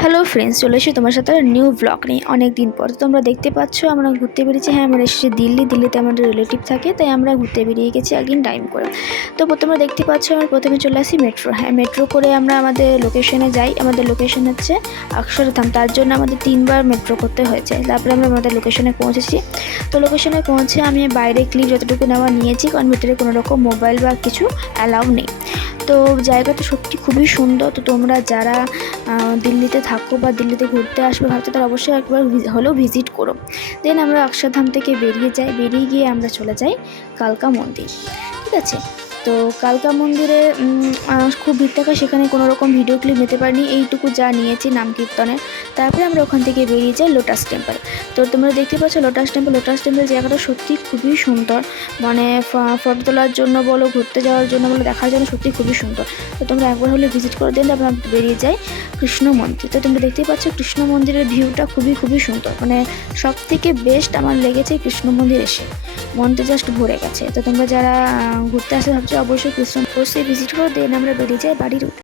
Hello friends, চলে এসে তোমার সাথে নিউ ব্লগ নিয়ে অনেক দিন পর। তোমরা দেখতে পাচ্ছ আমরা ঘুরতে বেরিয়েছি। হ্যাঁ, আমরা এসেছি দিল্লিতে আমাদের রিলেটিভ থাকে, তাই আমরা ঘুরতে বেরিয়ে গেছি একদিন টাইম করে। তো তোমরা দেখতে পাচ্ছ আমরা প্রথমে চলে আসি মেট্রো। হ্যাঁ, মেট্রো করে আমরা আমাদের লোকেশনে যাই। আমাদের লোকেশন হচ্ছে অক্ষরধাম, তার জন্য আমাদের 3বার মেট্রো করতে হয়েছে। তারপরে আমরা আমাদের লোকেশনে পৌঁছেছি। তো লোকেশনে পৌঁছে আমি বাইরে ক্লিপ যতটুকু নেওয়া নিয়েছি, কারণ ভিতরে কোনো রকম মোবাইল বা কিছু অ্যালাউ নেই। তো জায়গাটা সত্যি খুবই সুন্দর। তো তোমরা যারা দিল্লিতে থাকো বা দিল্লিতে ঘুরতে আসবে ভাবছো, তারা অবশ্যই একবার হলেও ভিজিট করো। দেন আমরা অক্ষরধাম থেকে বেরিয়ে গিয়ে আমরা চলে যাই কালকা মন্দির। ঠিক আছে, তো কালকা মন্দিরে খুব ভিড় থাকে, সেখানে কোনো রকম ভিডিও ক্লিপ নিতে পারিনি, এইটুকু যা নিয়েছি নাম কীর্তনের। তারপরে আমরা ওখান থেকে বেরিয়ে যাই লোটাস টেম্পল। তো তোমরা দেখতে পাচ্ছ লোটাস টেম্পল জায়গাটা সত্যি খুবই সুন্দর। মানে ফটো তোলার জন্য বলো, ঘুরতে যাওয়ার জন্য বলো, দেখার জন্য সত্যি খুবই সুন্দর। তো তোমরা একবার হলে ভিজিট করে দিন। আমরা বেরিয়ে যাই কৃষ্ণ মন্দির। তো তোমরা দেখতেই পাচ্ছ কৃষ্ণ মন্দিরের ভিউটা খুবই সুন্দর। মানে সব থেকে বেস্ট আমার লেগেছে কৃষ্ণ মন্দির এসে, মনটা জাস্ট ভরে গেছে। তো তোমরা যারা ঘুরতে আসতে ভাবছো, অবশ্যই কৃষ্ণ অবশ্যই ভিজিট করো। দেন আমরা বেরিয়ে যাই বাড়ির